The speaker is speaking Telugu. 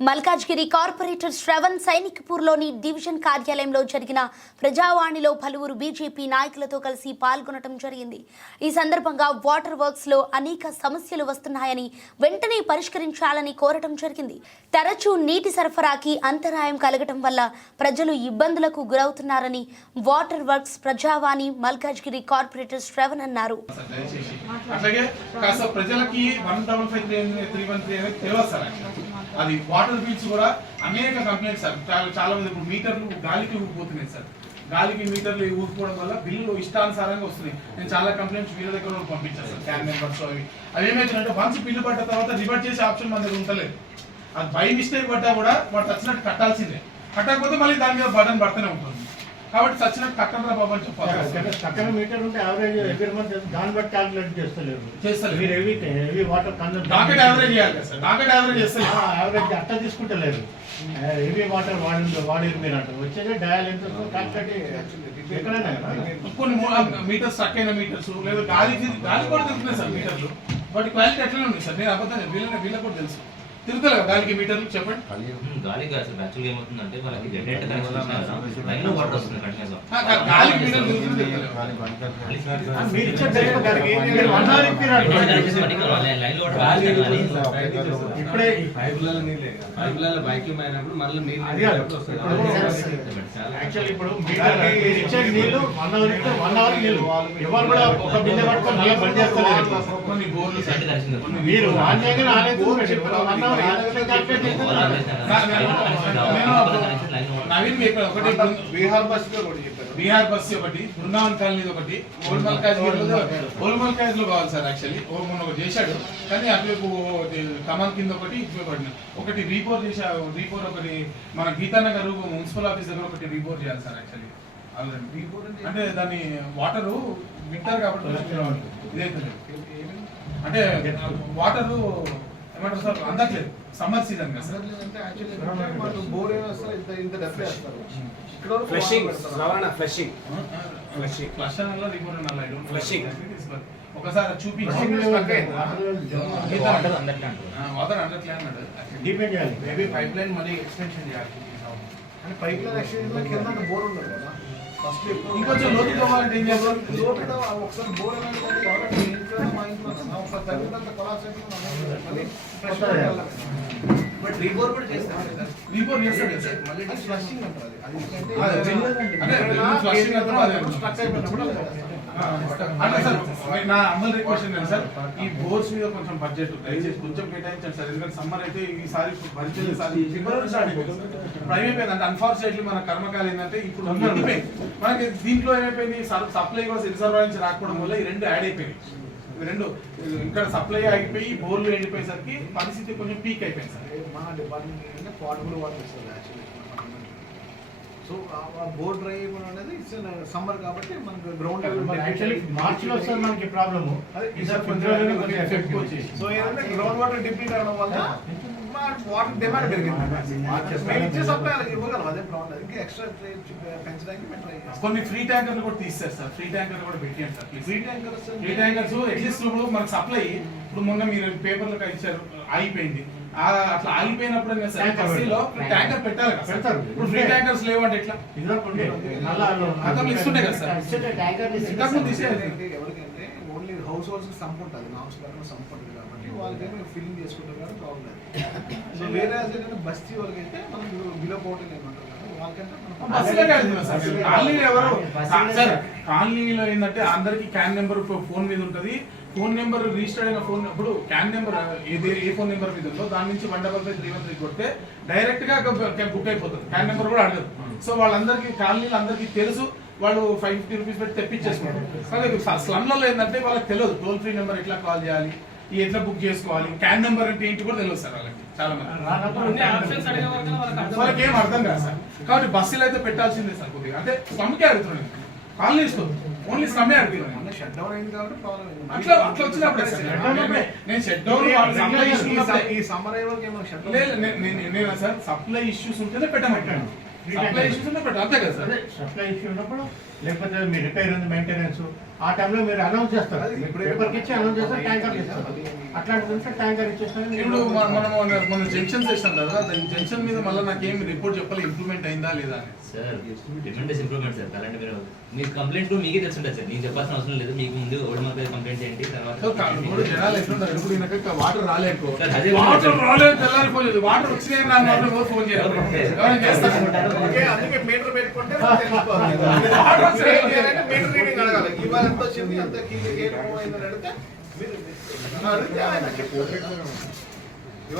మల్కాజ్గిరి కార్పొరేటర్ శ్రవణ్ సైనిక్పూర్లోని డివిజన్ కార్యాలయంలో జరిగిన ప్రజావాణిలో పలువురు బీజేపీ నాయకులతో కలిసి పాల్గొనడం జరిగింది. ఈ సందర్భంగా వాటర్ వర్క్స్ లో అనేక సమస్యలు వస్తున్నాయని వెంటనే పరిష్కరించాలని కోరటం జరిగింది. తరచూ నీటి సరఫరాకి అంతరాయం కలగటం వల్ల ప్రజలు ఇబ్బందులకు గురవుతున్నారని వాటర్ వర్క్స్ ప్రజావాణి మల్కాజ్గిరి కార్పొరేటర్ శ్రవణ్ అన్నారు. అది వాటర్ బిల్స్ కూడా అనేక కంప్లైంట్స్ సార్. చాలా మంది ఇప్పుడు మీటర్లు గాలికి ఊగిపోతున్నాయి సార్. గాలికి మీటర్లు ఊగిపోవడం వల్ల బిల్లులు ఇష్టానుసారంగా వస్తున్నాయి. నేను చాలా కంప్లైంట్స్ వీళ్ళ దగ్గర పంపించాను సార్. క్యాన్ మెంబర్స్ అవి ఏమైతుందంటే వన్స్ బిల్లు పడ్డ తర్వాత రివర్ట్ చేసే ఆప్షన్ మన దగ్గర ఉండలేదు. అది బై మిస్టేక్ పడ్డా కూడా వాడు వచ్చినట్టు కట్టాల్సిందే. కట్టకపోతే మళ్ళీ దాని మీద బటన్ పడుతూనే ఉంటుంది. కాబట్టి సచ్చినట్టు కట్టరా బాబు అని చెప్పాలి. పక్కన మీటర్ ఉంటే యావరేజ్ ఎవ్రీ మంత్ దాన్ని బట్టి క్యాలిక్యులేట్ చేస్తలేదు. మీరు హెవీ వాటర్ డాకెట్ యావరేజ్ చేయాలి కదా సార్. డాకెట్ యావరేజ్ చేస్తారు. యావరేజ్ అట్లా తీసుకుంటలేదు. హెవీ వాటర్ వాడిరు మీరు అంటే వచ్చేది డయల్ ఎంత క్యాలిక్యులేట్ ఎక్కడైనా కొన్ని మీటర్స్ స్ట్రక్ అయిన మీటర్స్ లేదా గాలి కూడా తిరుగుతున్నాయి సార్ మీటర్లు. వాటి క్వాలిటీ ఎట్లా ఉంది సార్. నేను అబద్ధం వీళ్ళకి కూడా తెలుసు. తిరుగుతారు కదా గాలికి మీటర్లు చెప్పండి. గాలికి అసలు యాక్చువల్గా ఏమవుతుందంటే మనకి జనరేటర్ కనెక్షన్ లైన్ లో వాటర్ వస్తుంది కంటిన్యూస్ గా. గాలికి మీటర్లు తిరుగుతుంది. ఇప్పుడే పైపులలో వాక్యూమ్ అయినప్పుడు మళ్ళీ యాక్చువల్లీ ఇప్పుడు ఇచ్చే నీళ్లు 1 అవర్ నీళ్లు ఎవరు కూడా ఒక బిల్లె పట్టుకొని మళ్ళీ బంద్ చేస్తారు. కొన్ని బోర్లు మీరు ఆన్ చేయగానే నవీన్ ఒకటి బీహార్ బస్ ఒకటి బృందావన్ కాలనీ ఒకటి ఓల్డ్ మల్కాజ్ లో కావాలి సార్. యాక్చువల్లీ మొన్న ఒకటి చేశాడు కానీ అటువైపు కమాన్ కింద ఒకటి ఒకటి రీపోర్ రీపోర్ ఒకటి మన గీతానగర్ మున్సిపల్ ఆఫీస్ దగ్గర ఒకటి రీపోర్ చేయాలి సార్. యాక్చువల్లీ అంటే దాన్ని వాటరు వింటారు కాబట్టి ఇదైతే అంటే వాటరు ఏమంటారు సార్ అందట్లేదు. సమ్మర్ సీజన్ కదా సార్. ఒకసారి చూపించి వాటర్ అందట్లే అన్నాడు. మేబీ పైప్ లైన్ మళ్ళీ ఎక్స్టెన్షన్ చేయాలి. పైప్ లైన్ ఎక్స్టెన్షన్ కింద బోర్ ఉండదు కదా. ఇంకొంచెం లోతు కావాలంటే ఏం చేస్తారు. ఒకసారి బోర్ బట్ రీబోర్ కూడా చేస్తాం. రీపోర్ చేస్తాడు సార్. మళ్ళీ ఫ్లషింగ్ అంటారు. అంటే సార్ నా అమలు రిక్వెస్ట్ ఏంటంటే సార్ ఈ బోర్స్ మీద కొంచెం బడ్జెట్ దయచేసి కొంచెం కేటాయించండి సార్. ఎందుకంటే సమ్మర్ అయితే ఈసారి బడ్జెట్ ఫిబ్రవరి స్టార్ట్ అయిపోయింది. ఇప్పుడు ఏమైపోయింది అంటే అన్ఫార్చునేట్లీ మన కర్మకాలు ఏంటంటే ఇప్పుడు ఉండిపోయింది. మనకి దీంట్లో ఏమైపోయింది సప్లై కూడా రిజర్వాయర్ నుంచి రాకపోవడం వల్ల ఈ రెండు యాడ్ అయిపోయింది. రెండు ఇక్కడ సప్లై ఆగిపోయి బోర్లు ఎండిపోయేసరికి పరిస్థితి కొంచెం పీక్ అయిపోయింది సార్. మన డిపార్ట్మెంట్ పోర్టబుల్ వాటర్ ఇస్తుంది యాక్చువల్లీ. సో ఆ బోర్ డ్రై అయిపోవడం అనేది సమ్మర్ కాబట్టి మనకు గ్రౌండ్ యాక్చువల్లీ మార్చ్ లో వస్తుంది మనకి ప్రాబ్లమ్. సో ఏంటంటే గ్రౌండ్ వాటర్ డిప్లీట్ అవడం వల్ల వాటర్ డిమాండ్ పెరిగింది. మేము ఇచ్చే సప్లై అలాగే ఇవ్వగలం. అదే ప్రాబ్లం. ఇంకా ఎక్స్ట్రా పెంచడానికి మేము ట్రై చేస్తాం. కొన్ని ఫ్రీ ట్యాంకర్లు కూడా తీస్తారు సార్. ఫ్రీ ట్యాంకర్ కూడా పెట్టాను సార్. ఫ్రీ ట్యాంకర్స్ అట్లీస్ట్ ఇప్పుడు మనకు సప్లై ఇప్పుడు మొన్న మీరు పేపర్లకు ఇచ్చారు ఆగిపోయింది. అట్లా ఆగిపోయినప్పుడు ట్యాంకర్ పెట్టాలి కదా. ఇప్పుడు ఫ్రీ ట్యాంకర్స్ లేవంటే ఎట్లా ఇస్తుంటే కదా సార్. ఎవరికంటే ఓన్లీ హౌస్ హోల్డ్స్ సంప్ ఉంటుంది. నామ్స్ ప్రకారం సంప్ ఉంటుంది కాబట్టి వాళ్ళకేమో ఫిల్లింగ్ చేసుకుంటారు కానీ ప్రాబ్లం లేదు. సో వేరే బస్తీ వాళ్ళకైతే మనకు బిలో పోటీ ఏమంటారు కాలనీలో ఏంటంటే అందరికి క్యాన్ నెంబర్ ఫోన్ మీద ఉంటది. ఫోన్ నెంబర్ రిజిస్టర్ అయిన ఫోన్ ఇప్పుడు can number A phone number మీద ఉందో దాని నుంచి 155 కొడితే డైరెక్ట్ గా బుక్ అయిపోతుంది. క్యాన్ నెంబర్ కూడా అడగదు. సో వాళ్ళందరికీ కాలనీలో అందరికీ తెలుసు. వాళ్ళు 550 రూపీస్ పెట్టి తెప్పించేసుకుంటారు. స్లమ్లలో ఏంటంటే వాళ్ళకి తెలియదు టోల్ ఫ్రీ నెంబర్ ఎట్లా కాల్ చేయాలి, ఎట్లా బుక్ చేసుకోవాలి, క్యాన్ నెంబర్ అంటే ఏంటి కూడా తెలియదు సార్ వాళ్ళకి. చాలా మంది వాళ్ళకి ఏం అర్థం కాదు సార్. కాబట్టి బస్సులు అయితే పెట్టాల్సిందే సార్. కొద్దిగా అంటే స్లమ్కే అడుగుతున్నాను. కాలనీ ఇస్తుంది ఓన్లీ స్లమ్మే అడుగుతున్నాను. షట్ డౌన్ అయింది కాబట్టి ప్రాబ్లం అట్లా వచ్చినప్పుడే నేను షట్ డౌన్ ఈ సమ్మర్ నేను సార్ సప్లై ఇష్యూస్ ఉంటేనే పెట్టమంటాను. సప్లై ఇష్యూస్ ఉంటే పెట్టాలి అంతే కదా సార్. సప్లై ఇష్యూ ఉన్నప్పుడు లేకపోతే మీ రిపేర్ ఉంది మెయింటెనెన్స్ ఆ టైంలో మీరు అనౌన్స్ చేస్తారు, అది మీరు పేపర్కి ఇచ్చి అనౌన్స్ చేస్తారు, ట్యాంకర్ ఇస్తారు. అట్లాంటి ఉంటే ట్యాంకర్ ఇచ్చేస్తారు. ఇప్పుడు మనం జంక్షన్ చేసాం కదా, జంక్షన్ మీద మళ్ళీ నాకేం రిపోర్ట్ చెప్పాలి ఇంప్రూవ్మెంట్ అయిందా లేదా అని. Sir tremendous improvement sir. అలాంటి మీరు కంప్లైంట్ మీకు తెలిసి ఉంటుంది సార్, నేను చెప్పాల్సిన అవసరం లేదు. మీకు ముందు ఓల్డ్ మార్క్ కంప్లైంట్ చేయండి, తర్వాత ఇప్పుడు జనాలు ఎట్లుంటారు, ఇప్పుడు ఈయనకి వాటర్ రాలేకో, సార్, అదే వాటర్ రాలేదు తెల్లారిపోలేదు, వాటర్ వచ్చినాయి రాను ఫోన్ చేయాలి. ఎవరైనా చేస్తారా? ఓకే, అందుకే మీటర్ పెట్టుకుంటే తెలిసిపోవాలి. వాటర్ సేవ్ చేయాలంటే మీటర్ రీడింగ్ అడగాలి. ఇవాళ ఎంత వచ్చింది, ఎంత కీ ఏమైందని అడిగితే మీరు అడిగితే ఆయన చెప్పారు.